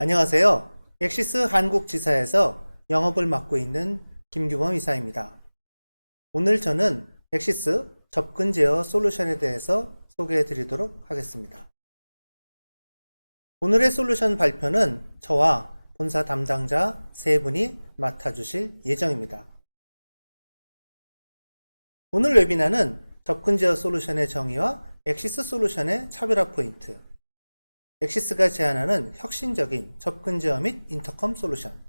안녕하세요. 엑시스 한국지사에서 영업을 맡고 있는 김규범 이사입니다. 오늘 저는 엑시스 접근 제어 솔루션에 대해서 소개해 드리도록 하겠습니다. 오늘의 솔루션 발표는 저와 본사 담당자 3분이 맡아주실 예정입니다. 오늘 웨비나는 접근 제어 솔루션의 정의와 엑시스 솔루션의 차별화 포인트, 엑시스가 제안하는 혁신적인 접근 제어 및 인터컴 솔루션,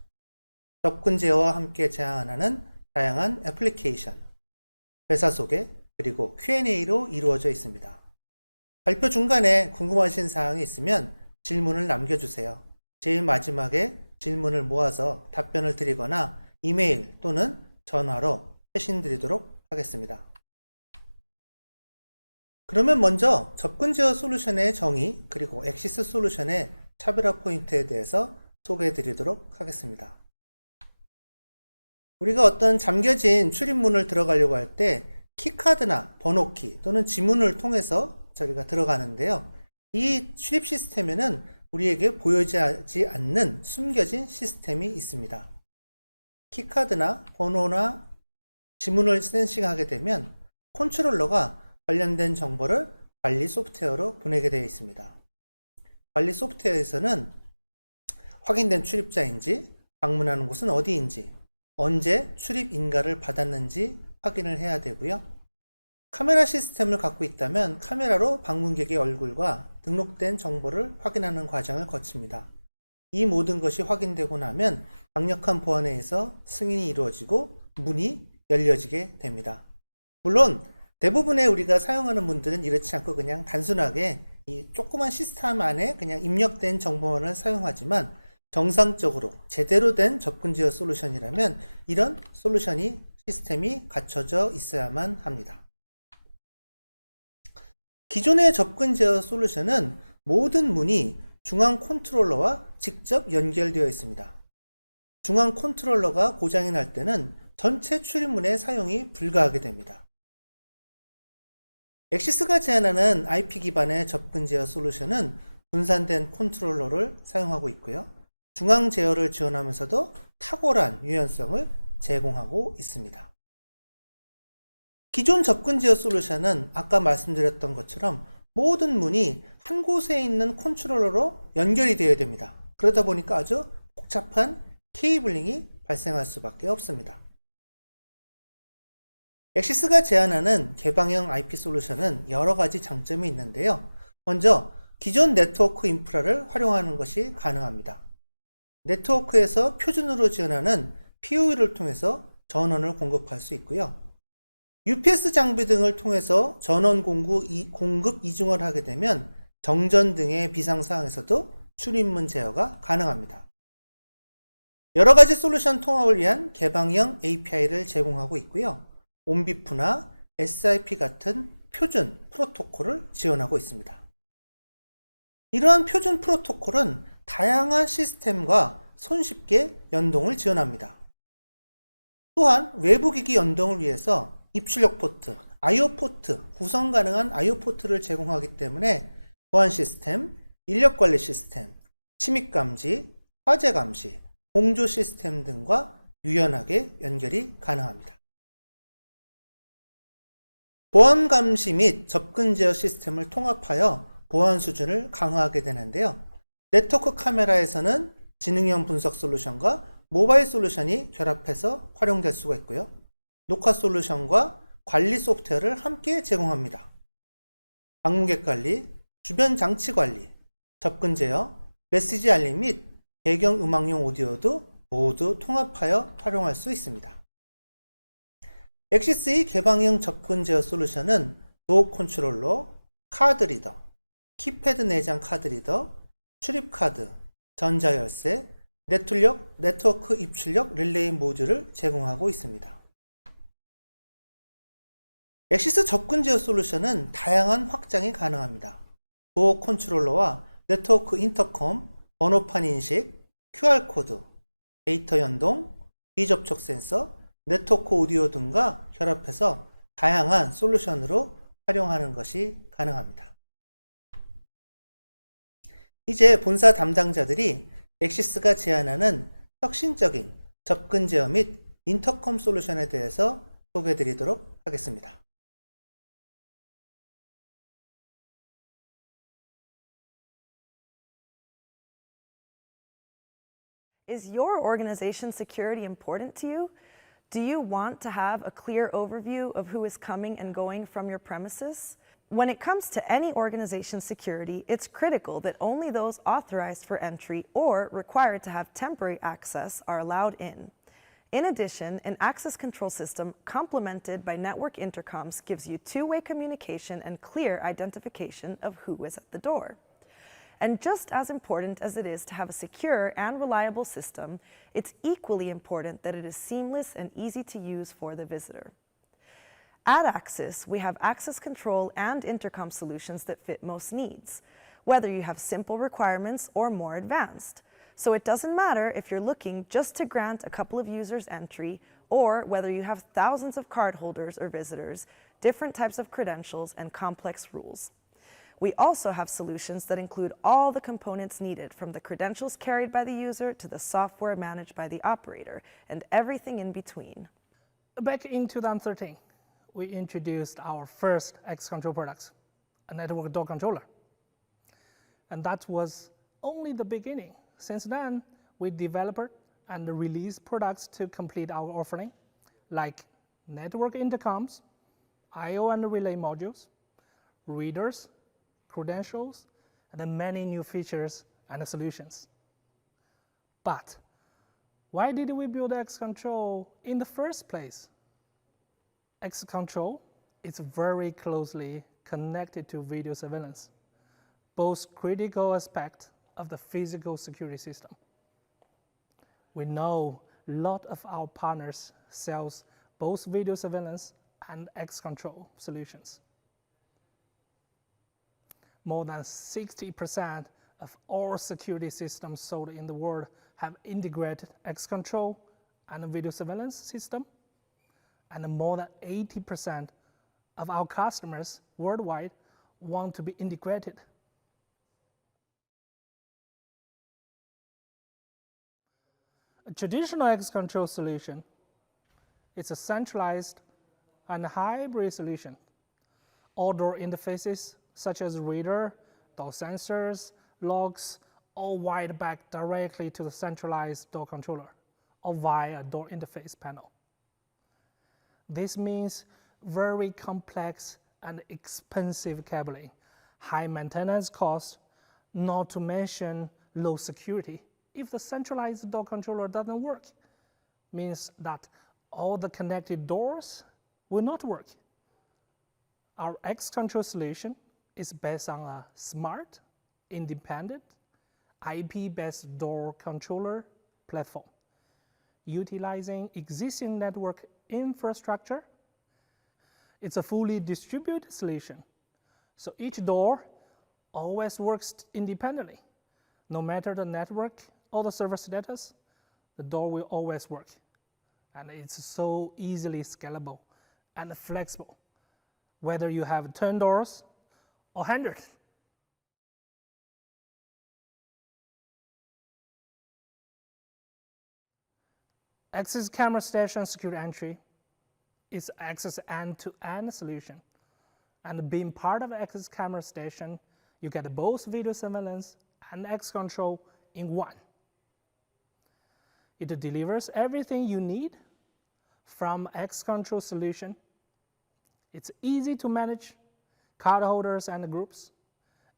접근 제어와 함께 제안하는 다양한 애플리케이션, 회사 소개, 그리고 Q&A로 이루어져 있습니다. 발표 중간에 궁금하신 사항이 있으면 질문을 남겨주세요. 제일 마지막에 질문을 모아서 답변을 드리거나 이메일 또는 전화로 회신 드리도록 하겠습니다. 그러면 먼저 접근 제어 솔루션의 정의 그리고 엑시스 솔루션의 차별화 포인트에 대해서 소개해 드리도록 하겠습니다. 우리가 어떤 잠겨진 출입문을 들어가려고 할 때 키카드나 번호키 또는 지문을 통해서 저희가 들어가는데요. 이 출입 시스템에는 우리에게 보여지지 않는 숨겨진 시스템이 있습니다. 키카드나 번호나 지문을 센싱하게 되면 컨트롤러가 관련된 정보를 관리 소프트웨어로 보내게 되어 있습니다. 관리 소프트웨어에서는 확인된 출입자인지, 방문하는 곳은 어디인지, 언제 출입 인가를 받았는지 확인을 해야 되고요. 카메라 시스템을 갖고 있다면 카메라로 방문객의 얼굴과 등록된 정보를 확인하는 과정을 거칩니다. 이 모든 것이 확인되고 나면 강력한 보안에 의해서 승인이 이루어지고 문이 열려지게 됩니다. 물론 대부분의 우리가 사용하는 분들은 이렇지 않고 그냥 단순하게 이 조그만 시스템 안에 그냥 입력된 정보만을 사용하지만 정상적으로 제대로 된 접근 제어 솔루션이라면 이런 솔루션이 시스템이 갖춰져 있어야만 합니다. 기존의 접근 제어 솔루션은 모든 문이 중앙 컨트롤러와 직접 연결되어 있습니다. 중앙 컨트롤러가 고장이 날 때는 전체 출입문의 사용이 불가하게 됩니다. 엑시스가 제안하는 IP 기반의 접근 제어 솔루션은 분산된 컨트롤러를 사용하고 있고요. 중앙 제어를 지원하면서도 탁월한 유연성을 제공하고 있습니다. 기존 접근 제어 솔루션은 아까 말씀드렸던 것처럼 모든 문이 한 곳에 있는 컨트롤러로 연결이 되어야 됩니다. 그러다 보니까 아주 복잡한 케이블링이 발생할 수밖에 없습니다. 엑시스가 제안하는 개방형 IP 솔루션은 여러 가지 장점이 있는데요. 먼저 기존 네트워크 인프라를 활용하는 것이 가능합니다. 네트워크에서 표준으로 지원하는 PoE를 통해서 전원을 공급할 수 있고요. UPS 장비 등을 통해서 전원 공급 이중을 하게 되면 정전 등의 비상사항에서도 출입문 제어가 가능합니다. 여러 가지 솔루션 통합을 위한 개방형 API를 제공하고 있고요. 온비프나 SIP 같은 표준 프로토콜을 지원하고 있습니다. 이러한 표준 프로토콜은 다양한 시스템과 손쉽게 연동을 지원합니다. 또한 외부 기기 연동을 위해서 입출력 포트, I/O 포트, 구성 가능한 I/O 포트를 제공하기 때문에 보안 시스템, 인력 관리 시스템, 침입 감지, 화재 감시, 공조 시스템 등과 유연하게 연결이 가능합니다. 보안 감시 및 접근 제어 시스템을 통합하여 보안 수준을 강화하게 되는데요. 네트워크 카메라에서는 지능형 분석 솔루션과 모바일 솔루션이 결합해서 활용될 수가 있고요. 녹화 솔루션과 관리 소프트웨어를 함께 제공합니다. 방문객 관리, 주변 장치 관리, 접근 제어, 메시지 알림 및 배경 음악용 오디오도 모두 통합하여 활용할 수 있습니다. 엑시스의 개방형 접근 제어 솔루션은 도어 컨트롤러, 카드 리더, 키패드 내장 카드 리더, 출입 카드, 전자열쇠, 네트워크 입출력 릴레이 모듈을 제공하고 있습니다. 엑시스 접근 제어 솔루션은 다양한 확장이 가능합니다. 도어 컨트롤러와 네트워크 인터컴, 번호판 인식, QR코드, 데이터 연동, 비접촉 센서, 네트워크 오디오 등과 결합해서 다양한 솔루션으로 활용하는 것이 가능합니다. 이제 본사 담당자들이 엑시스가 제안하는 혁신적인 접근 제어 및 인터컴 솔루션에 대해서 소개해 드리도록 하겠습니다. Is your organization's security important to you? Do you want to have a clear overview of who is coming and going from your premises? When it comes to any organization's security, it's critical that only those authorized for entry or required to have temporary access are allowed in. In addition, an access control system complemented by network intercoms gives you two-way communication and clear identification of who is at the door. And just as important as it is to have a secure and reliable system, it's equally important that it is seamless and easy to use for the visitor. At Axis, we have access control and intercom solutions that fit most needs, whether you have simple requirements or more advanced. So it doesn't matter if you're looking just to grant a couple of users entry or whether you have thousands of cardholders or visitors, different types of credentials, and complex rules. We also have solutions that include all the components needed, from the credentials carried by the user to the software managed by the operator, and everything in between. Back in 2013, we introduced our first access control products, a network door controller. And that was only the beginning. Since then, we developed and released products to complete our offering, like network intercoms, I/O and relay modules, readers, credentials, and then many new features and solutions. But why did we build access control in the first place? Access control is very closely connected to video surveillance, both critical aspects of the physical security system. We know a lot of our partners sells both video surveillance and access control solutions. More than 60% of all security systems sold in the world have integrated access control and video surveillance system. And more than 80% of our customers worldwide want to be integrated. A traditional access control solution is a centralized and hybrid solution. All door interfaces such as reader, door sensors, locks, all wired back directly to the centralized door controller or via a door interface panel. This means very complex and expensive cabling, high maintenance costs, not to mention low security. If the centralized door controller doesn't work, means that all the connected doors will not work. Our access control solution is based on a smart, independent, IP-based door controller platform utilizing existing network infrastructure. It's a fully distributed solution, so each door always works independently. No matter the network or the server status, the door will always work. And it's so easily scalable and flexible, whether you have 10 doors or 100. Access camera station secure entry is Access end-to-end solution. And being part of Access camera station, you get both video surveillance and access control in one. It delivers everything you need from access control solution. It's easy to manage cardholders and groups,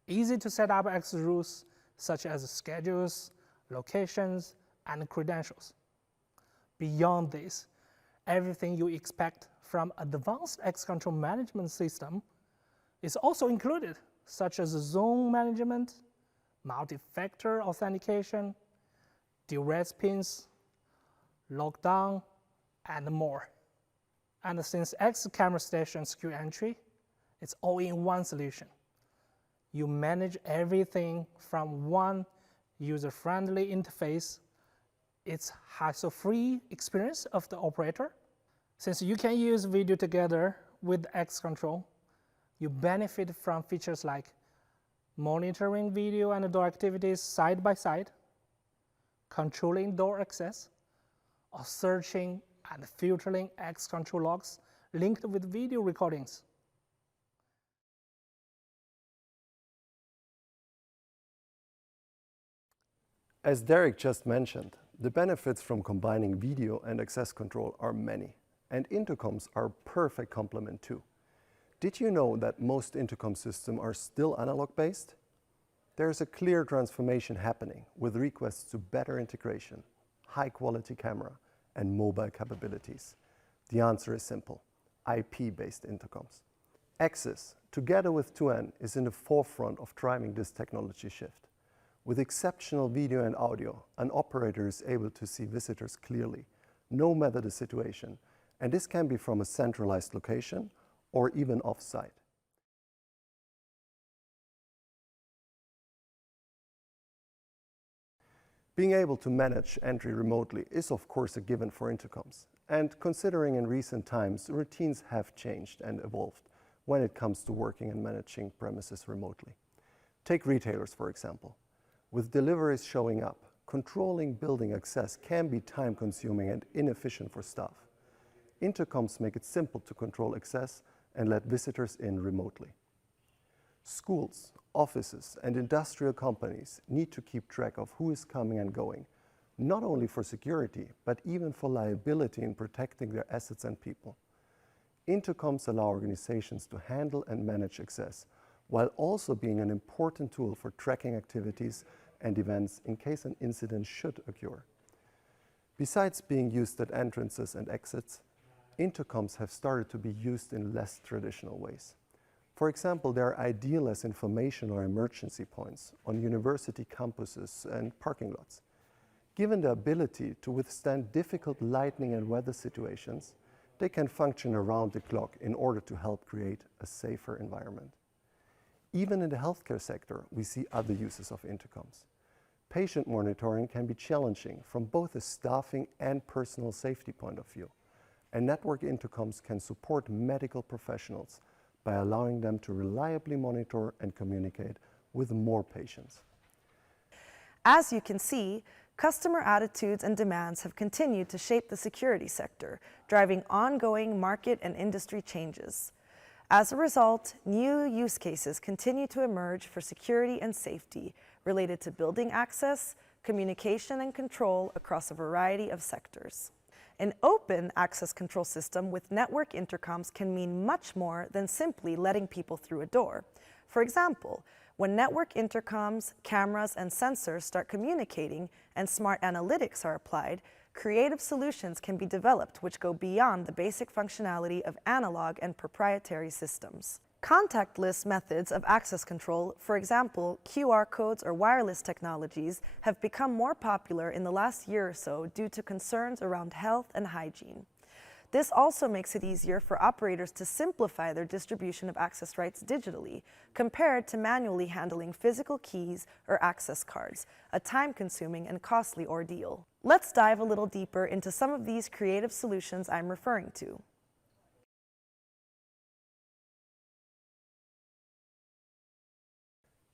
easy to set up access rules such as schedules, locations, and credentials. Beyond this, everything you expect from advanced access control management system is also included, such as zone management, multi-factor authentication, duress pins, lockdown, and more. And since Access camera station secure entry, it's all in one solution. You manage everything from one user-friendly interface. It's hassle-free experience of the operator. Since you can use video together with access control, you benefit from features like monitoring video and door activities side by side, controlling door access, or searching and filtering access control logs linked with video recordings. As Derek just mentioned, the benefits from combining video and access control are many, and intercoms are a perfect complement too. Did you know that most intercom systems are still analog-based? There's a clear transformation happening with requests to better integration, high-quality camera, and mobile capabilities. The answer is simple: IP-based intercoms. Access, together with 2N, is in the forefront of driving this technology shift. With exceptional video and audio, an operator is able to see visitors clearly, no matter the situation, and this can be from a centralized location or even off-site. Being able to manage entry remotely is of course a given for intercoms, and considering in recent times routines have changed and evolved when it comes to working and managing premises remotely. Take retailers, for example. With deliveries showing up, controlling building access can be time-consuming and inefficient for staff. Intercoms make it simple to control access and let visitors in remotely. Schools, offices, and industrial companies need to keep track of who is coming and going, not only for security, but even for liability in protecting their assets and people. Intercoms allow organizations to handle and manage access, while also being an important tool for tracking activities and events in case an incident should occur. Besides being used at entrances and exits, intercoms have started to be used in less traditional ways. For example, they are ideal as information or emergency points on university campuses and parking lots. Given the ability to withstand difficult lighting and weather situations, they can function around the clock in order to help create a safer environment. Even in the healthcare sector, we see other uses of intercoms. Patient monitoring can be challenging from both a staffing and personal safety point of view, and network intercoms can support medical professionals by allowing them to reliably monitor and communicate with more patients. As you can see, customer attitudes and demands have continued to shape the security sector, driving ongoing market and industry changes. As a result, new use cases continue to emerge for security and safety related to building access, communication, and control across a variety of sectors. An open access control system with network intercoms can mean much more than simply letting people through a door. For example, when network intercoms, cameras, and sensors start communicating and smart analytics are applied, creative solutions can be developed which go beyond the basic functionality of analog and proprietary systems. Contactless methods of access control, for example, QR codes or wireless technologies, have become more popular in the last year or so due to concerns around health and hygiene. This also makes it easier for operators to simplify their distribution of access rights digitally, compared to manually handling physical keys or access cards, a time-consuming and costly ordeal. Let's dive a little deeper into some of these creative solutions I'm referring to.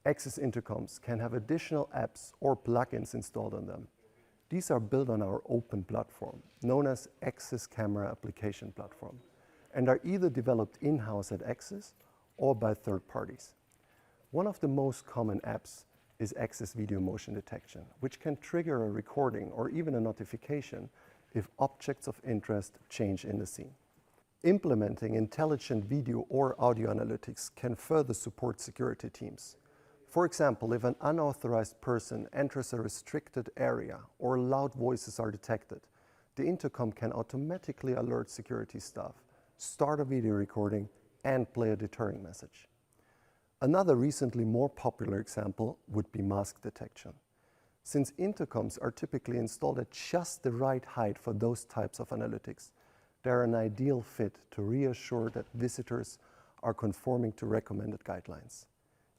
Access intercoms can have additional apps or plugins installed on them. These are built on our open platform, known as Access Camera Application Platform, and are either developed in-house at Access or by third parties. One of the most common apps is Access Video Motion Detection, which can trigger a recording or even a notification if objects of interest change in the scene. Implementing intelligent video or audio analytics can further support security teams. For example, if an unauthorized person enters a restricted area or loud voices are detected, the intercom can automatically alert security staff, start a video recording, and play a deterring message. Another recently more popular example would be mask detection. Since intercoms are typically installed at just the right height for those types of analytics, they're an ideal fit to reassure that visitors are conforming to recommended guidelines.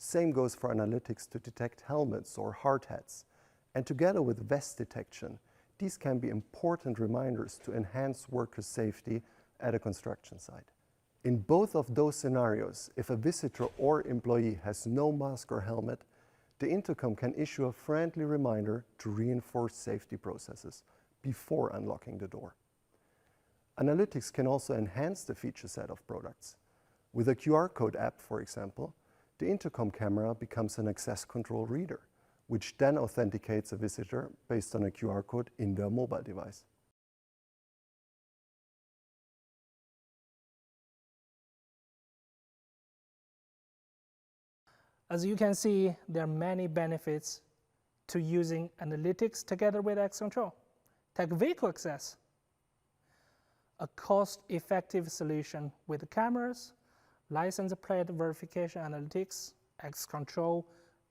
Same goes for analytics to detect helmets or hard hats. And together with vest detection, these can be important reminders to enhance worker safety at a construction site. In both of those scenarios, if a visitor or employee has no mask or helmet, the intercom can issue a friendly reminder to reinforce safety processes before unlocking the door. Analytics can also enhance the feature set of products. With a QR code app, for example, the intercom camera becomes an access control reader, which then authenticates a visitor based on a QR code in their mobile device. As you can see, there are many benefits to using analytics together with access control. Take vehicle access, a cost-effective solution with cameras, license plate verification analytics, access control,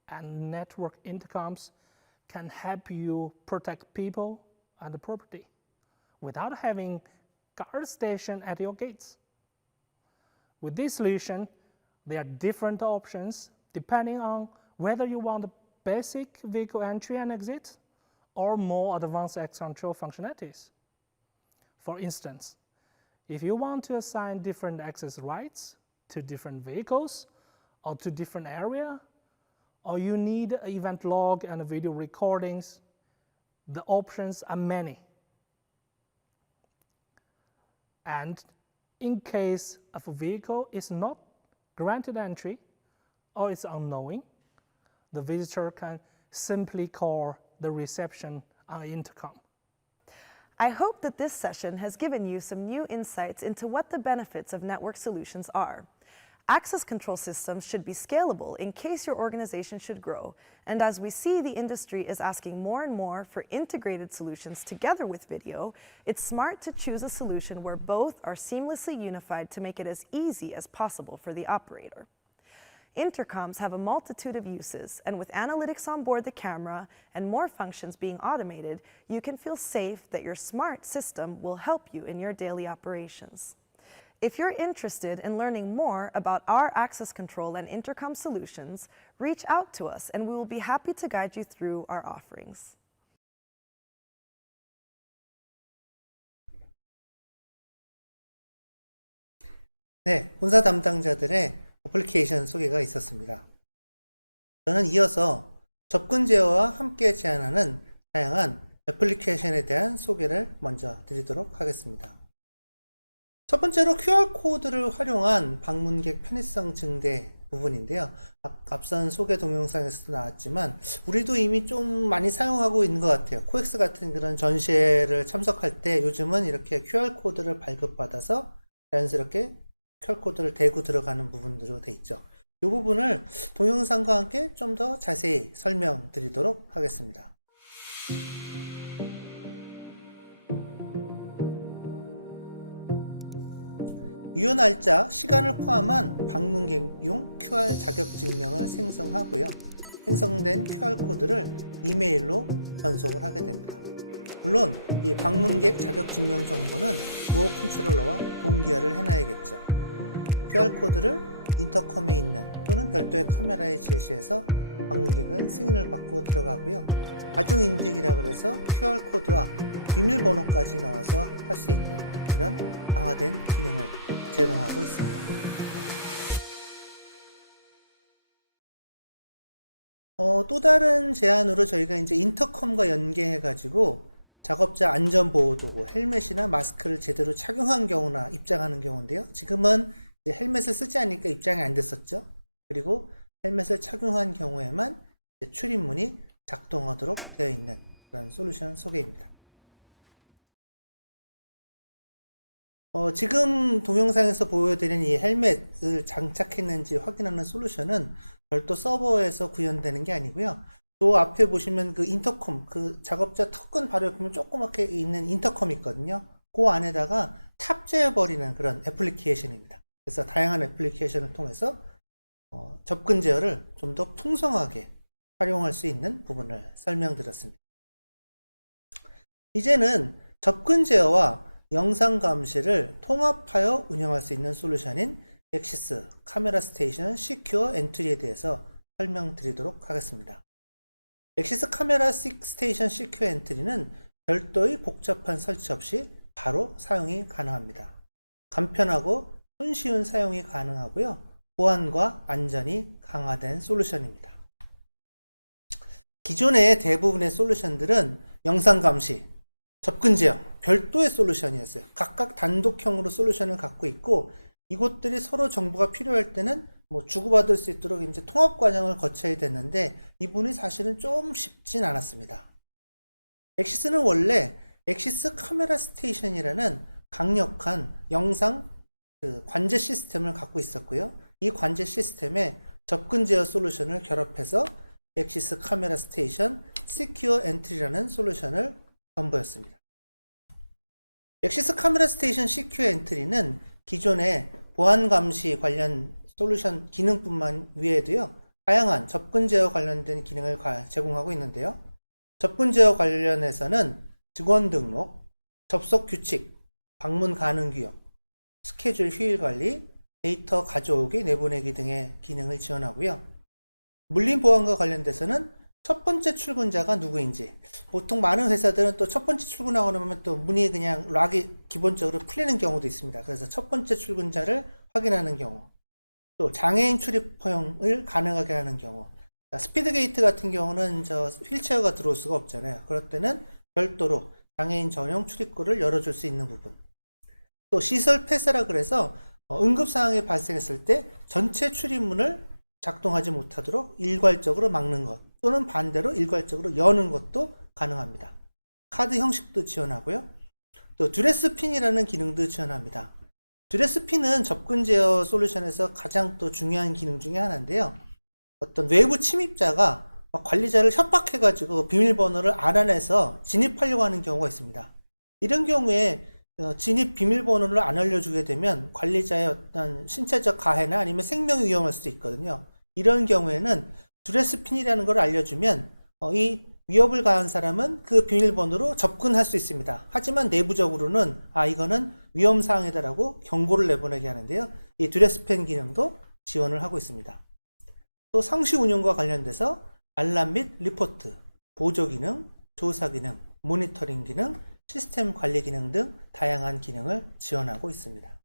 and network intercoms can help you protect people and property without having guard station at your gates. With this solution, there are different options depending on whether you want basic vehicle entry and exit or more advanced access control functionalities. For instance, if you want to assign different access rights to different vehicles or to different area, or you need event log and video recordings, the options are many. And in case of a vehicle is not granted entry or it's unknowing, the visitor can simply call the reception on the intercom. I hope that this session has given you some new insights into what the benefits of network solutions are. Access control systems should be scalable in case your organization should grow, and as we see the industry is asking more and more for integrated solutions together with video, it's smart to choose a solution where both are seamlessly unified to make it as easy as possible for the operator. Intercoms have a multitude of uses, and with analytics on board the camera and more functions being automated, you can feel safe that your smart system will help you in your daily operations. If you're interested in learning more about our access control and intercom solutions, reach out to us and we will be happy to guide you through our offerings. 네, 본사 담당자들의 어플리케이션 소개가 있었습니다. 저는 이어서 접근 제어와 함께 제안하는 다양한 애플리케이션에 대한 소개를 먼저 드리도록 하겠습니다. 첫 번째로 QR코드를 활용한 방문객 편의성 증대 부분인데요. 앞선 소개 동영상에서도 나왔지만 우리도 이미 좀 많이 사용하고 있는 것 같아요. 코엑스 같은 그런 전시회를 참석할 때 요즘은 이렇게 QR코드를 발급받아서 자연스럽게 QR코드를 대고 들어가는 부분으로 되어 있죠. 이 부분을 동영상과 함께 좀 더 자세히 설명드리도록 하겠습니다. 유효 날짜, 시간을 포함한 방문객용 QR 자격증명을 생성하고요. 생성된 QR코드를 이메일로 전송을 하게 됩니다. 물론 이 방문객 자격증명 정보는 도어 컨트롤러와 동기화를 해놔야겠죠. QR코드를 인터컴에 있는 또는 별도의 카메라에 제시해서 방문객은 승인을 받고 들어가고요. 다중인증이라 그래서 QR코드와 비밀번호까지 넣어서 할 수 있는 이런 강화된 기능을 제공하고 있습니다. 또 다른 제안으로 저희가 이제 인터컴과 연계해가지고 작업자 안전보호도구, 헬멧이나 마스크를 제대로 착용한 경우나 입장하는 경우인데요. 지금은 이제 헬멧을 쓰지 않으니까 입장이 안 됐었죠. 그리고 헬멧을 착용한 경우에만 출입문이 작동하도록 되어 있는 그런 솔루션 소개입니다. 지금 동영상에서 보여드린 이 헬멧을 장착했는지 확인하는 솔루션은 별도 서버에서 구현되는 게 아니고요. 또 앞에 보시면 그 인터컴, 그 작업자 턱근 바로 옆에 조그맣게 있는 인터컴이 있거든요. 그 안에다가 탑재해버리는 그런 애플리케이션입니다. 그래서 다양한 애플리케이션을 통해서 접근 제어를 좀 더 풍성하게 활용할 수 있는 부분을 설명드렸습니다. 이제는 접근 제어와 영상 감시를 통합하여 운영할 수 있는 솔루션인 엑시스 카메라 스테이션 시큐어 엔트리에 대해서 설명드리도록 하겠습니다. 엑시스 카메라 스테이션 시큐어 엔트리는 별도의 복잡한 설치 없이 바로 사용이 가능합니다. 간편하고 손쉬운 사용이 가능하고요. 보안과 안전이 강화된 솔루션입니다. 기존의 대부분의 솔루션들은 영상 감시, 접근 제어, 별도의 솔루션이었어요. 각각 단독형으로 솔루션을 갖고 있고 이것들이 서로 정보가 필요할 때는 주고받을 수 있도록 이제 통합 과정을 거쳐야 됐는데 이 부분이 사실은 좀 쉽진 않았습니다. 엑시스는 원래 엑시스 카메라 스테이션이라는 강력한 영상 관제 시스템을 갖고 있었고요. 이 관제 시스템에 접근 제어 솔루션을 결합해서 엑시스 카메라 스테이션 시큐어 엔트리라는 솔루션을 선보였습니다. 엑시스 카메라 스테이션 시큐어 엔트리는 기존의 보안 감시 관련 솔루션 기능뿐만 외에도요, 다양한 접근 제어 관련된 기능을 제공하고 있는데요. 접근 제어 관련해서는 직원 등록, 접속 규칙, 방문 가능 규격, 스케줄 휴일 관리, 데이터 가져오기, 내보내기 등의 기능을 지원하고요. 물린 보안과 관련돼서는 첫 번째 출근자가 누구인지, 보통 많은 회사들은 또 첫 번째 출근하고 나면 또 문이 그냥 락이 기본적으로 풀리는 경우도 있습니다. 그래서 첫 번째 출근자를 확인하는 경우, 또 장애인 출입 허용을 가능하게 하는 경우, 스피드 게이트 같은 경우는 휠체어가 들어올 수가 없잖아요. 그럴 때는 별도로 장애인 전용 출입구를 열어줄 수 있는 부분, 또 시설 폐쇄라 그래서 응급상황이 발생했을 때 전체 출입문을 작동하지 못하도록 일괄적으로 막는 것, 또는 반대로 일괄적으로 여는 것도 가능합니다. 카드 형식도 지원하고요. 또 드레스핀이라는 기능도 지원합니다. 드레스핀은 접근 제어 솔루션에서 가장 또 중요한 기능 중에 하나인데요. 어떤 외부 침입자가 관리자를 협박해가지고 비밀번호를 알아내서 진입하려고 하는 경우가 있습니다. 이런 경우에 진입 비밀번호를 안 알려주게 되면 관리자의 어떤 신체적 가해나 아니면 생명이 위험할 수도 있거든요. 이런 경우에는 드레스핀이라는 걸 알려주면 이 위협을 가한 사람은 그 비밀번호로 접근할 수 있습니다. 하지만 내부적으로는 이거는 위험사항이다라고 경고를 내보내게 하는데요. 이 드레스핀 기능도 지원을 하고 있습니다. 또 상시 운영과 관련돼서 알람 및 리포트, 보조 기능, 조사 기능, 모니터링 기능, 시스템 관리 기능 등 다양한 기능을 지원하고 있습니다.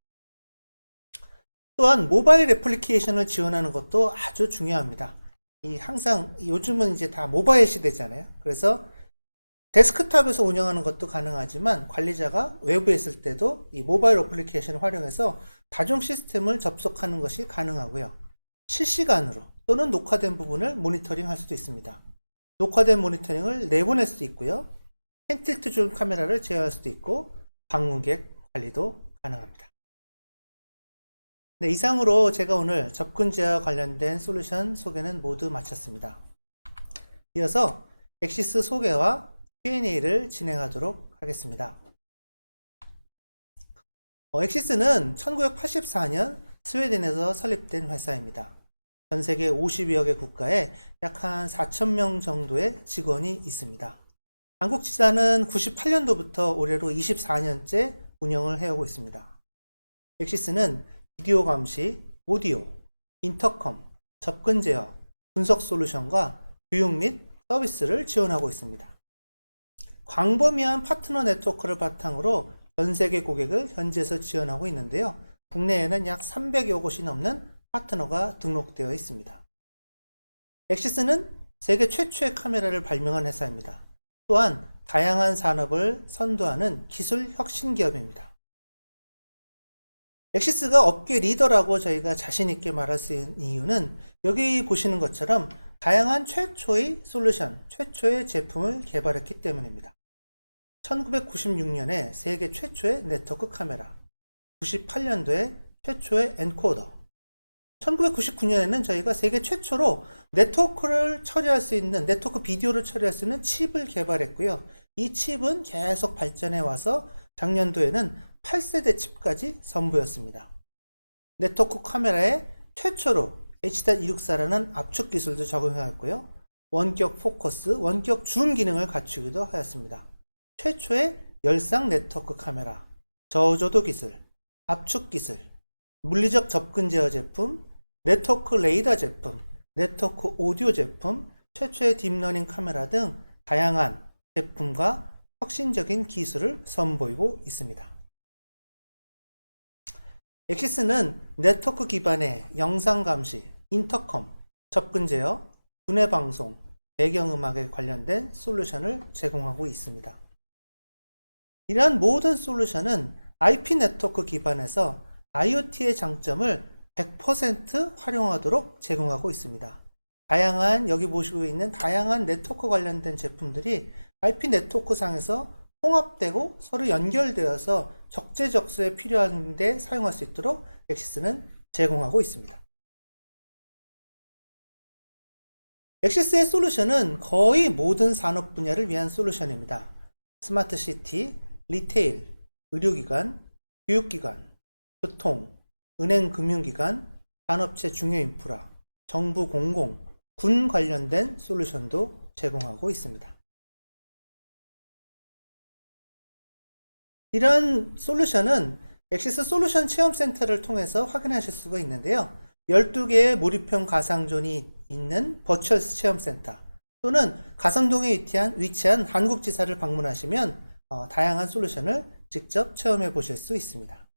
또한 모바일 애플리케이션을 지원하는 것도 아주 중요합니다. 항상 요즘은 이제 다 모바일 시대잖아요. 그래서 데스크탑에서 운영하는 것도 가능하지만 관리자가 외부에 있을 때도 이 모바일 애플리케이션을 활용해서 다중 시스템을 접속하는 것이 가능하고요. 실시간으로 또는 녹화된 부분을 모니터링 할 수도 있습니다. 녹화된 모니터링을 내보낼 수도 있고요. 펜틸트 줌 카메라를 제어할 수도 있고 방문객 관리도 가능합니다. 네, 이상으로 제가 오늘 접근 제어와 관련된 솔루션 소개는 모두 마쳤습니다. 이어서 엑시스 소개와 Q&A를 진행하도록 하겠습니다. 엑시스는 1984년 스웨덴에서 설립된 회사입니다. 전 세계 50여 개 국가에 약 한 4,000명 정도의 직원이 있습니다. 한국 지사는 98년도부터 올해로 24년째 운영을 해오고 있습니다. 엑시스는 비디오 감시, 오디오, 인터컴, 접근 제어, 분석 솔루션과 교육 및 서비스를 지원하고 있습니다. 광범위한 파트너 네트워크를 바탕으로 전 세계 고객을 현지에서 지원하고 있는데요. 국내에는 약 300여 곳이 넘는 파트너가 등록되어 있습니다. 엑시스는 세계 최초의 카메라를 발명한 회사입니다. 또한 다양한 산업을 선도하는 기술 혁신 기업입니다. 엑시스가 업계 리더라고 저희가 자신있게 말할 수 있는 이유는 여기 보시는 것처럼 다양한 최초의 솔루션, 최초의 제품을 개발했기 때문입니다. 1996년에 세계 최초의 네트워크 카메라, 98년도에 최초의 엔코더, 1999년에는 저희가 세계 최초로 네트워크를 처리할 수 있는, 네트워크 비디오를 처리할 수 있는 칩을 개발했고요. 이 칩은 계속 발전해 와서 작년도에는 8세대 칩까지 선보였습니다. 네트워크 카메라에 최초로 H.264라는 압축 기술도 적용하였고요. 원격 포커스, 원격 줌 기능을 갖추기도 하였습니다. 최초의 열상 네트워크 카메라, 저조도 기술, 압축 기술, 물리적 접근 제어 제품, 네트워크 레이더 제품, 네트워크 오디오 제품, 최초의 딥러닝 카메라 등 다양한 제품과 혁신적인 기술을 선보이고 있습니다. 엑시스는 네트워크 기반의 영상 감시, 인터컴, 접근 제어, 구내 방송, 배경음악에 관련된 솔루션을 제공하고 있습니다. 이러한 모든 솔루션은 IP 네트워크 기반에서 IoT의 장점을 100% 활용하도록 제공하고 있습니다. 다양한, 여기 보시고 있는 다양한 네트워크 관련된 제품들이 IP 네트워크 상에서 통합되고 서로 연결되어서 적재적소에 필요한 데 사용할 수 있도록 엑시스는 제공하고 있습니다. 엑시스의 솔루션은 거의 모든 산업 분야를 위한 솔루션입니다. 스마트 시티, 리테일, 의료기관, 교육기관, 교통, 은행 금융기관, 산업체 중요 인프라, 정부 공공, 군 관련된 솔루션도 제공하고 있습니다. 이러한 솔루션은 엑시스 솔루션 체험센터를 통해서 확인하실 수가 있는데요. 12개의 몰입형 가상존이 있는 버추얼 체험센터 또는 가선동에 위치한 한국지사를 방문하시면 다양한 솔루션을 직접 체험해 보실 수 있습니다.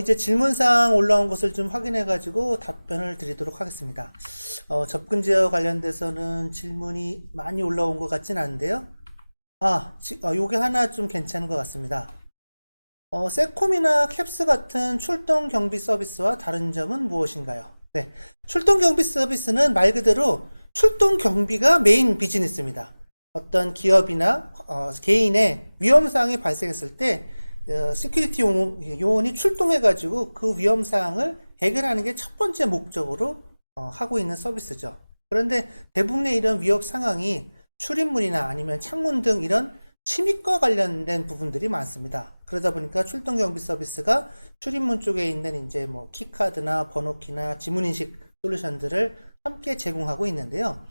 이제 질문사항 올라온 것을 좀 확인해 가지고 답변을 드리도록 하겠습니다. 접근 제어 관련돼서는 질문이 많이 올라온 것 같진 않은데요. 요게 하나 좀 괜찮은 것 같습니다. 세콤이나 캡스 같은 출동 경비 서비스와 다른 점은 무엇인가요? 네, 출동 경비 서비스는 말 그대로 출동 경비가 메인 비즈니스입니다. 어떤 기업이나 개인의 위험사항이 발생했을 때 시큐리티 요원이 출동해가지고 그 위험사항을 해결하는 게 첫 번째 목적으로 하고 있는 서비스죠. 그런데 대부분의 이런 위협 상황이 출입문이나 아니면 창문 등 이런 침입과 관련된 부분들이 많습니다. 그러다 보니까 출동 경비 서비스가 출입문 쪽에 있는 이제 뭐 키카드나 번호키나 지문인식 솔루션들을 함께 제공하고 있는데요.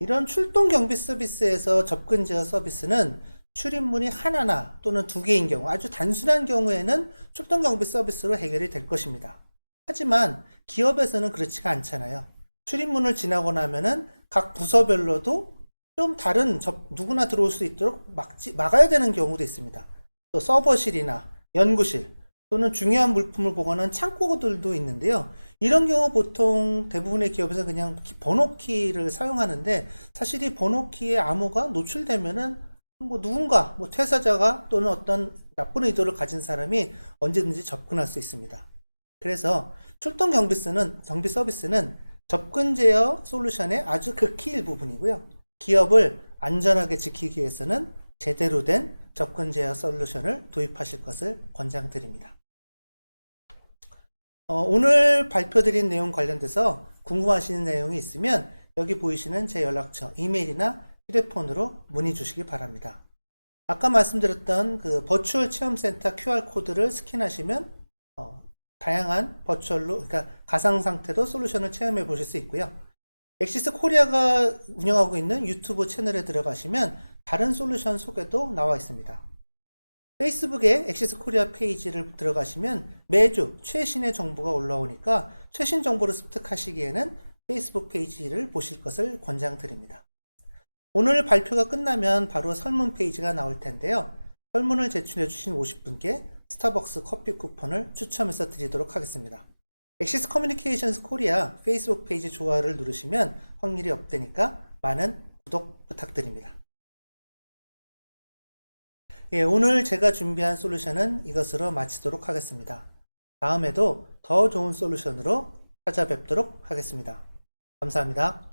이런 출동 경비 서비스에서 접근 제어 서비스는 출입문이 하나나 또는 두 개인 경우, 아주 단순한 경우에는 출동 경비 서비스로 해결이 될 것입니다. 하지만 기업에서는 그렇지가 않잖아요. 출입문을 지나고 나면은 각 부서별로도 좀 다른 누구나 들어올 수 있도록 막아야 되는 경우도 있습니다. 또 서버실이나 연구실 또는 중요한 물품을 보관하는 창고들도 있는데요. 이런 경우 보통 대부분의 기업에서 그냥 번호키를 사용하는데 사실 이 번호키의 암호가 노출되면은 누군가 퇴사자가 또는 어떤 나쁜 의도를 가진 사람이 언제든지 접근할 수 있습니다. 그래서 출동 경비 서비스는 접근 제어 솔루션의 아주 극히 일부분이고요. 기업을 안전하게 지키기 위해서는 제대로 된 접근 제어 솔루션을 도입하실 것을 권장드립니다. 오늘 발표드린 내용 관련돼서 궁금하신 내용이 있으면 여기 보이시는 제 연락처, 이메일이나 휴대폰으로 문의 주시기 바랍니다. 아까 말씀드렸던 그 버추얼 체험센터 QR코드를 스캔하시면 다양한 버추얼로, 그러니까 가상 상태로 솔루션을 체험해 보실 수 있고요. 엑시스 코리아가 운영하고 있는 유튜브 채널에 들어가시면 다른 솔루션 소개도 나와 있습니다. 페이스북에 엑시스 코리아 페이지를 들어가시면 매주 최신의 정보가 올라오니까 최신 정보를 습득하시기에는 페이스북 페이지를 보실 것을 권장드립니다. 오늘 발표가 끝나면 바로 설문 페이지가 나올 텐데요. 설문을 제출해 주신 50분께 스타벅스 커피 쿠폰을 추첨해서 드리도록 하겠습니다. 엑시스 커뮤니케이션스 코리아 페이스북 페이지 좋아요를 누르시면 확률이 업되니까 많은 구독 부탁드립니다. 예, 오늘 제가 준비한 솔루션은 이것으로 마치도록 하겠습니다. 다음에도 더 좋은 솔루션으로 찾아뵙도록 하겠습니다. 감사합니다.